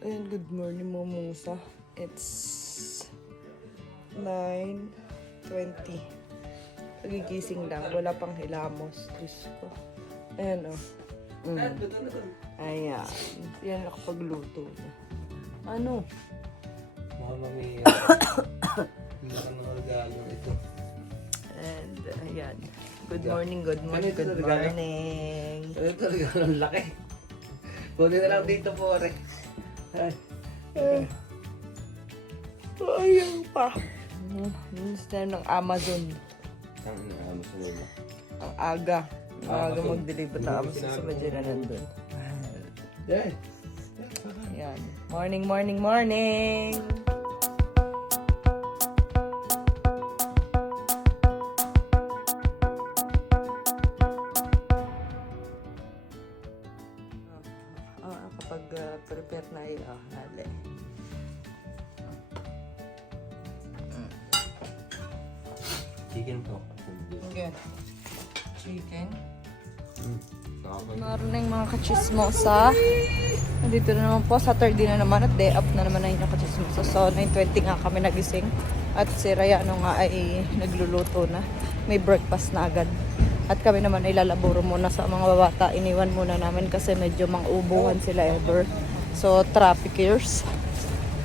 And good morning Momusa. It's 9:20. Pagigising lang, wala pang hilamos. Diyos ko. Ayan o. Ayan. Yan nakapagluto na. Ano? Mama Mia. Hindi ka ng regalo ito. And ayan. Good morning, good morning, good morning. Ano ito regalo? Ang laki. Kunin na lang dito po rin. Ayaw pa. Minsan ng Amazon. Ang sunod. Ang aga. Ang aga mag-deliver ng Amazon sa Majina nandun. Yeah. Ayan. Morning, morning, morning! Kapag prepare na yun, hali. Chicken po. Okay. Chicken. Good Morning mga kachismosa. Nandito na naman po, Saturday na naman at day off na naman na yung kachismosa. So 9:20 nga kami nagising at si Rayano nga ay nagluluto na. May breakfast na agad. At kami naman ay lalaburo muna sa mga bata. Iniwan muna namin kasi medyo mang-ubuhan sila ever. So traffickers.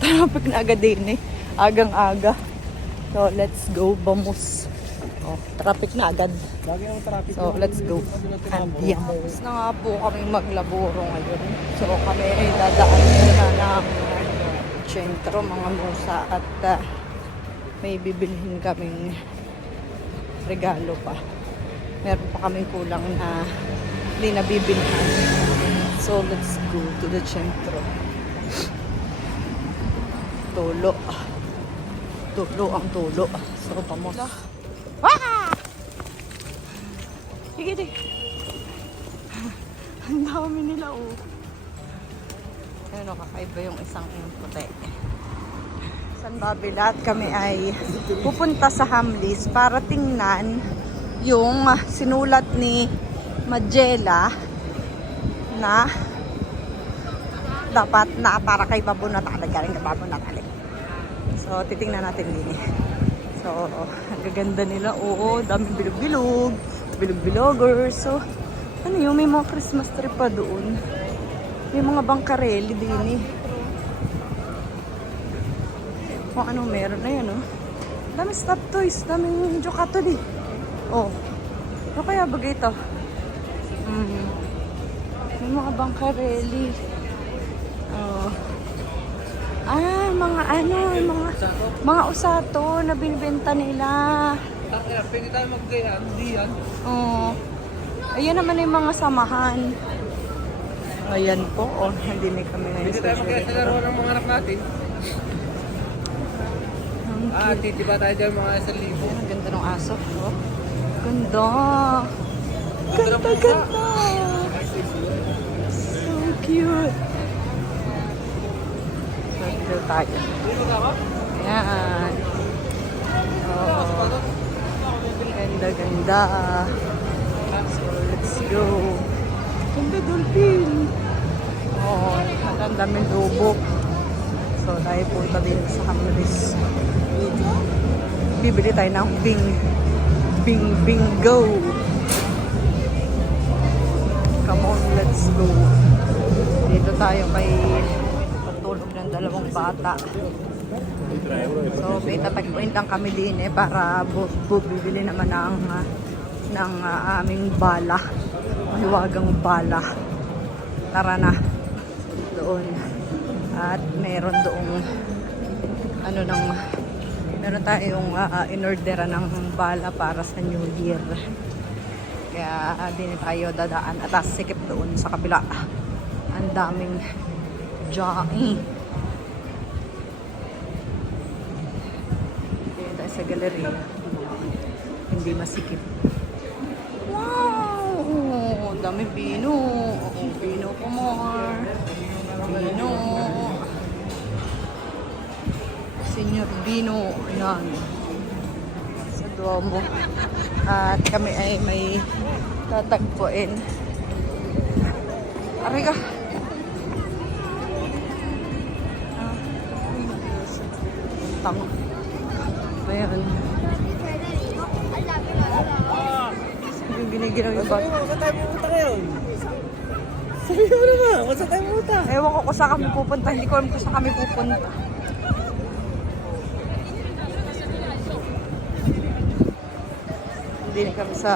Traffic na agad din eh. Agang-aga. So let's go, vamos. Oh, traffic na agad. So, let's go. Andiamos na nga po kami maglaburo ngayon. So, kami ay dadaan muna ng sentro, mga musa. At may bibilhin kaming regalo pa. Meron pa kaming kulang na hindi nabibilhan. So, let's go to the sentro. Tulo. Tulo ang tulo. So, vamos. Ah! Sige, sige. Ang dami nila, oh. Ayun, kakaiba yung isang puti. San Babilat kami ay pupunta sa Hamlis para tingnan yung sinulat ni Magella na dapat na para kay Babo Natali. Galing kay Babo Natali. So, titingnan natin din eh. So, ang gaganda nila. Oo, daming bilog-bilog. Bilog-bilogers. So, ano yun? May mga Christmas tree pa doon. May mga bangkareli din eh. Kung ano meron na yan, oh. Dami stop toys. Daming jokato di. Oh. Ano kaya bagay ito? May mga bangkareli. Oh. Ah, mga ano, mga usato na binibenta nila. Pwede tayo mag-gaya. Hindi yan. Oo. Ayan naman yung mga samahan. Ayan po, oh, hindi may kami ngayon Pwede sa tayo mag-gaya sa laro ng mga anak natin. Titiba tayo dyan mga 1,000. Ayan, ang ganda ng aso. Oh. Ganda. Ganda, ganda. So cute. Dito tayo. Ayan. Oh. Ganda, ganda. So, let's go. Ganda, dolphin. Oh, ang daming lobo. So, tayo punta din sa Hamlis. Bibili tayo ng bingo. Come on, let's go. Dito tayo kay patulog ng dalawang bata. So, may tatagpuintan kami din eh para bubili naman ng aming bala. Mahiwagang bala. Tara na. Doon. At meron doong meron tayong in-orderan ng bala para sa New Year. Kaya din tayo dadaan at sikip doon sa kabila. Ang daming jogging. Dito tayo sa gallery. Hindi masikip. Wow! Ang daming pino. Pino ko more. Pino. Senior Bino. Yan. Sa Duomo. At kami ay may tatagpuin. Aray ka. utang. Ayan. Yung giniginaw yung bag. Saan tayo pupunta ngayon? Sabi mo naman, saan tayo pupunta? Ewan ko kung saan kami pupunta. Hindi ko alam kung saan kami pupunta. Hindi na kami sa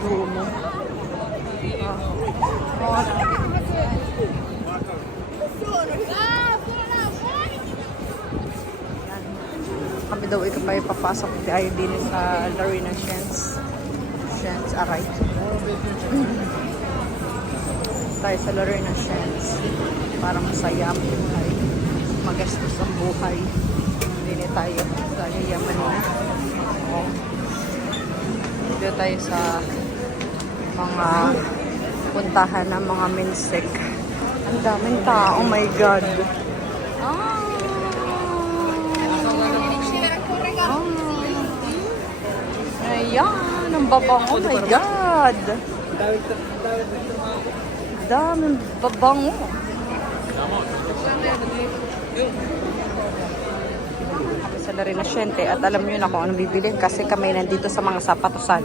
Duomo. Kami daw ito pa ipapasok tayo din sa Larina Shens. Shens Aray. Tayo sa Larina Shens. Para masaya ang buhay. Magastos ang buhay. Hindi tayo sa yaman na. Dito tayo sa mga puntahan ng mga minsek. Ang daming tao. Oh my God. Ayan, ang babango. Oh my God. Daming babango. Kami sa Larina Shente at alam nyo na kung anong bibilin kasi kami nandito sa mga sapatusan.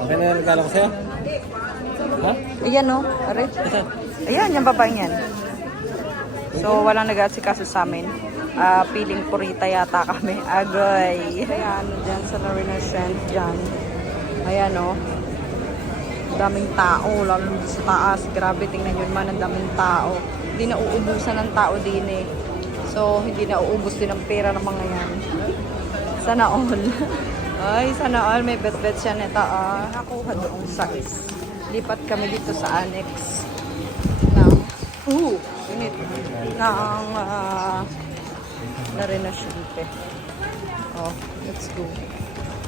Okay na yung regalo ko sa'yo? Ha? Ayan o. Aray. Ayan, yung babaeng yan. So, walang nag-aasikaso sa amin. Piling purita yata kami. Agoy. Ayan, dyan sa Larina Shente dyan. Ayan o. Daming tao. Lalo sa taas. Grabe, tingnan nyo naman. Ang daming tao. Hindi na uubusan ng tao din eh. So, hindi na uubos din ang pera ng mga yan. Sana all. Ay, sana all. May bet-bet siya neta. Nakuha doong size. Lipat kami dito sa annex ng unit ng Larina Shente. Oh, let's go.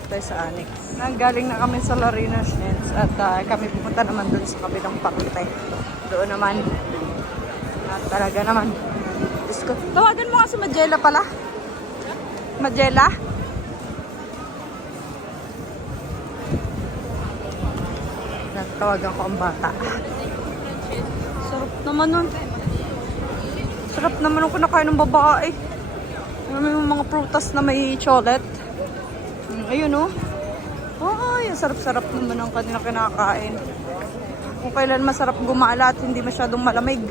Tayo sa annex. Galing na kami sa Larina Shente at kami pupunta naman dun sa kabilang parte. Doon naman. Talaga naman. Disco. Tawagan mo nga si Magella pala. Magella? Tawagan ko ang bata. Sarap naman nun. Sarap naman nung kinakain ng babae. May mga prutas na may chocolate. Ayun o. Ay, sarap-sarap naman ang kanilang kinakain. Kung kailan masarap gumala at hindi masyadong malamig.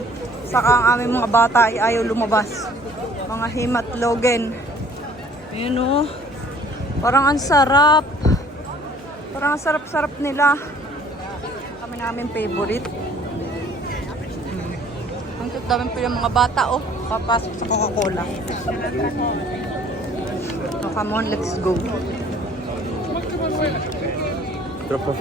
Saka ang aming mga bata ay ayaw lumabas. Mga himatlogen. Ayun o. Parang ang sarap. Parang ang sarap-sarap nila. Kami namin favorite. Ang dami pa yung mga bata oh. Papasok sa Coca-Cola. So come on, let's go. Drop off.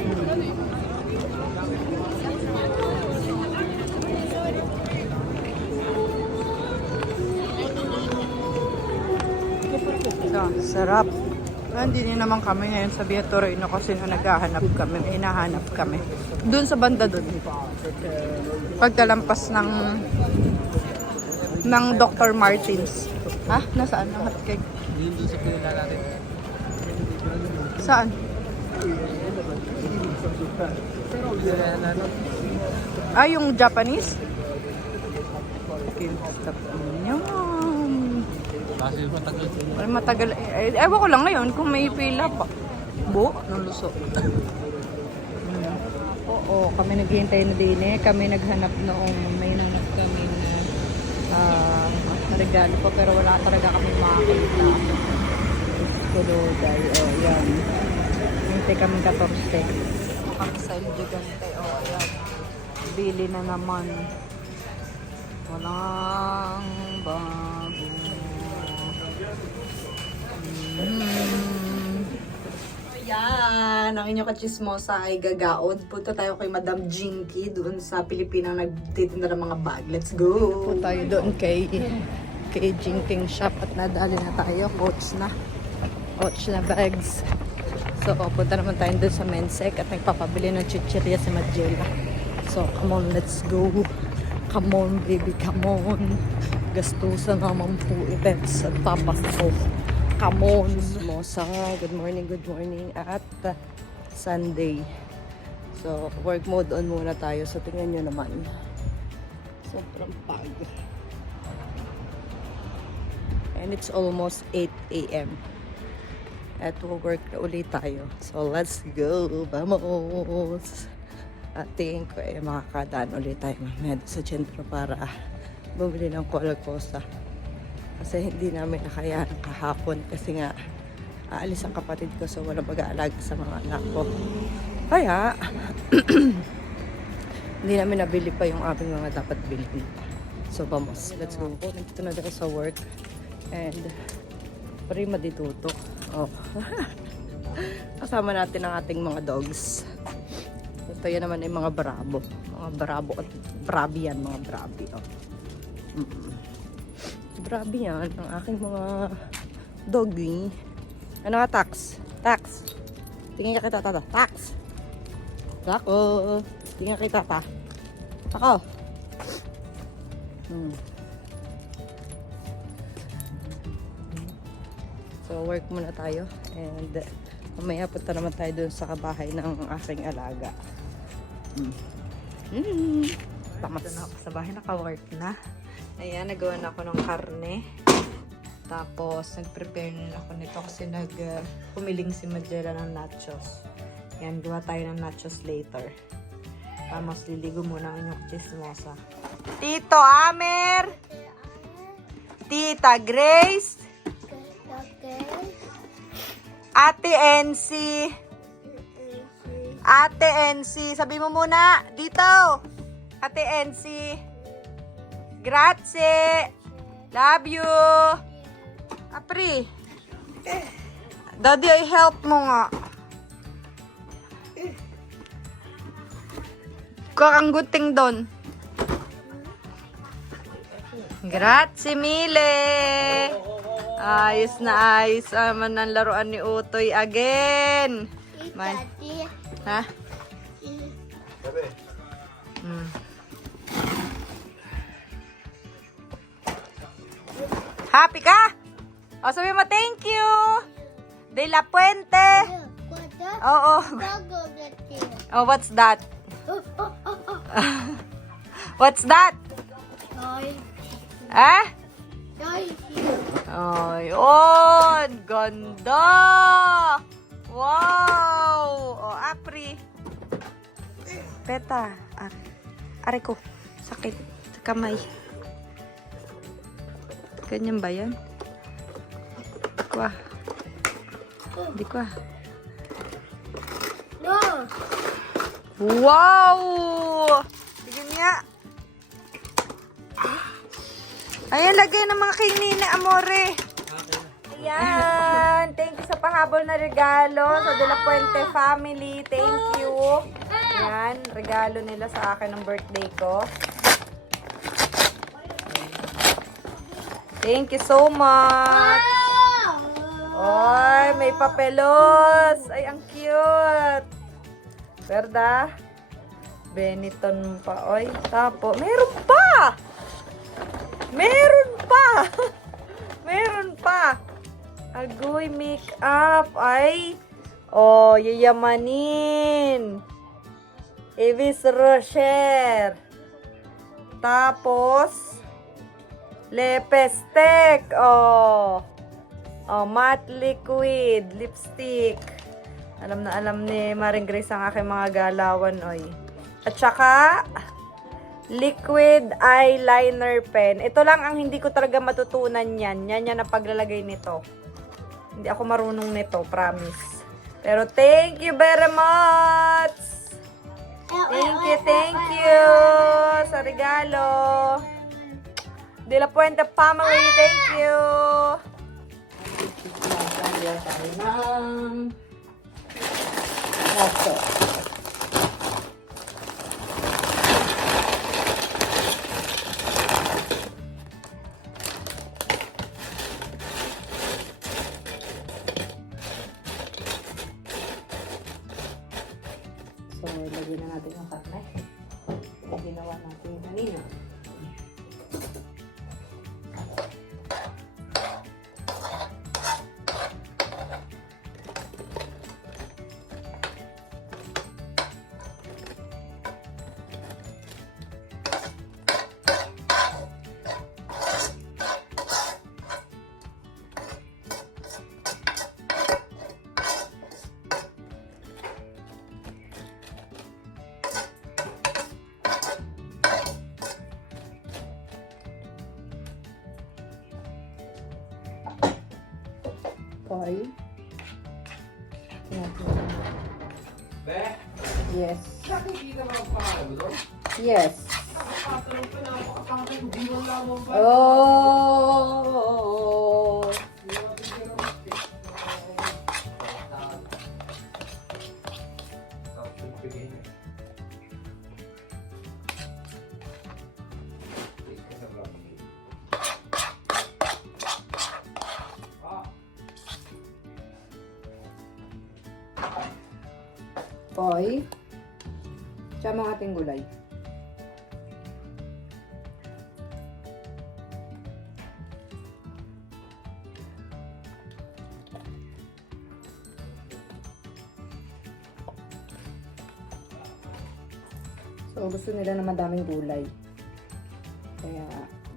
So, sarap. Hindi din naman kami ngayon sa Via Torino kasi naghahanap kami, hinahanap kami. Doon sa banda doon. Pagkalampas ng Dr. Martins. Ha? Nasaan ang hotcake? Hindi sa pila natin. Saan? Yung Japanese? Okay, stop. Yum. Kasi matagal. Matagal. Ewan ko lang ngayon kung may pila pa. Nung luso. Oo, kami naghihintay na din eh. Kami naghanap noong may nanap kami na regalo pa pero wala talaga kami makakita. Kuloday. Yan. Hintay kami 14. Kami sa El Gigante. Yan. Bili na naman. Walang bago. Yan, ang inyong kachismosa ay gagaon. Punta tayo kay Madam Jinky doon sa Pilipinang nagtitinda ng mga bag. Let's go! Punta tayo doon kay Jinking shop at nadali na tayo. Coach na bags. So, punta naman tayo doon sa Mensek at nagpapabili ng chichirya si Magella. So, come on, let's go! Come on, baby, come on! Gastusan naman po events at papasko. Come on! Mosa, good morning at Sunday. So, work mode on muna tayo. So, tingnan nyo naman. Sobrang pag. And it's almost 8 a.m. At work na ulit tayo. So let's go! Vamos! At tingin ko makakadaan ulit tayo mamaya sa sentro para bumili ng Cola Cosa. Kasi hindi namin nakayanan kahapon kasi nga aalis ang kapatid ko so walang mag-aalaga sa mga anak ko. Kaya hindi namin nabili pa yung aming mga dapat bilhin. So vamos, let's go. Nandito na dito sa work and prima dituto. Oh. Kasama natin ang ating mga dogs. Ito yan naman ay mga bravo. Mga bravo at brabi yan, mga brabi. Oh. Brabi yan, ang aking mga doggy. Ano nga, Tax? Tax. Tingin ka kita, tata. Tax. Ako. Tingin ka kita, tata. Ako. So, work muna tayo. And mamaya punta naman tayo dun sa bahay ng aking alaga. Tama na ako sa bahay, naka-work na. Ayan, nagawa na ako ng karne. Tapos, nag-prepare na ako nito kasi pumiling si Magella ng nachos. Ayan, gawa tayo ng nachos later. Tapos, liligo muna ang inyong chismosa. Tito Amer! Tita Grace! Ate NC! Ate NC! Sabi mo muna, dito! Ate NC! Grazie! Love you! Apri! Daddy, ay help mo nga. Kakangguting doon. Grazie mille! Ayos na ayos naman ang laruan ni Utoy again. Ha? Happy ka? O, sabi mo thank you. De la Puente. Oo. Oh, what's that? What's that? Ah? Ay, oh, ganda! Wow! Oh, Apri. Peta. Aray ko. Sakit. Sa kamay. Ganyan ba yan? Di ko ah. Di ko ah. Wow! Sige niya. Ayan, lagay ng mga kay Nina Amore. Ayan. Thank you sa pahabol na regalo sa De La Puente family. Thank you. Ayan, regalo nila sa akin ng birthday ko. Thank you so much. Oy, may papelos. Ay, ang cute. Verda? Benetton pa. Oy, tapo. Meron pa! Meron pa! Meron pa! Agoy makeup. Ay! Oh, yayamanin. Evis Rocher. Tapos, Lepestek. Oh. Oh, matte liquid. Lipstick. Alam na alam ni Maring Grace ang aking mga galawan. Oy. At saka, liquid eyeliner pen. Ito lang ang hindi ko talaga matutunan yan. Yan ang paglalagay nito. Hindi ako marunong nito, promise. Pero thank you very much! Thank you sa regalo. De La Puente family, thank you! So, lagyan na natin yung karne. Yung ginawa natin kanina. Poi. Be, Yes. nakikita mo ang pangalan mo doon? Yes. Nakapatanong pa na ako kapag hindi mo lamang ba? Oh. Poi. Tsama ang ating gulay. So, gusto nila na madaming gulay. Kaya,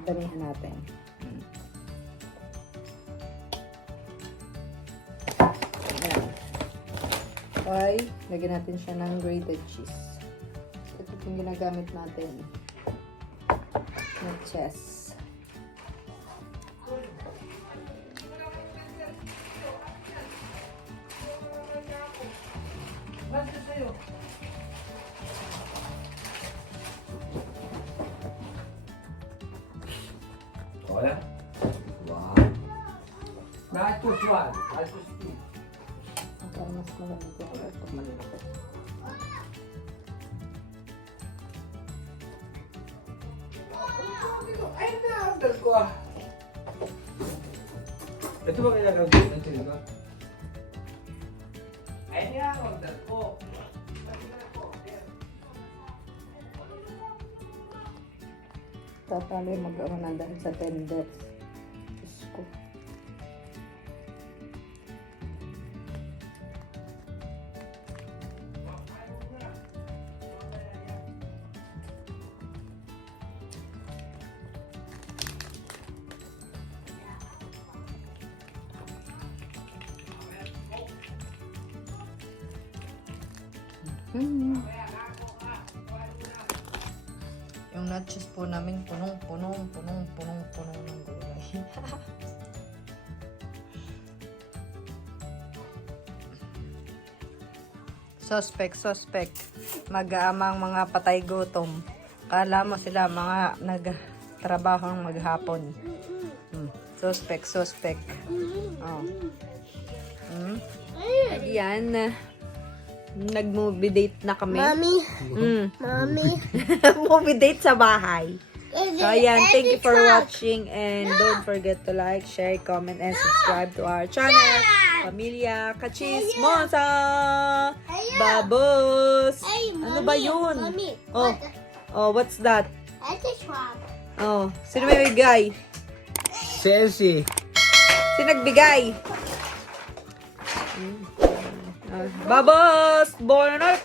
damihan natin. Ayan. Okay, lagyan natin siya ng grated cheese. So, ito yung ginagamit natin na cheese. Hola. Wow. I choose one. I choose two. Ang mas maganda ito pag malaki. Ay, na-order ko ah. Ito ba kinagagawin natin, di ba? Ay, na-order ko. Tatali mag-awanan dahil sa tenders. Diyos ko. Yung nachos po namin punong ng gulay. Suspect. Mag-aamang mga patay gutom. Kala mo sila mga nagtrabaho ng maghapon. Suspect. Oh. Ayan. Nag-movie date na kami. Mommy, mommy. Movie date sa bahay. So, ayan. Thank you for watching. And don't forget to like, share, comment, and subscribe to our channel. Pamilya Kachismosa! Babos! Hey, Ano ba yun? Mommy, Oh. Oh, what's that? I just want. Oh, sino may bigay? Ceci. Sino nagbigay? Babos! Bonanot!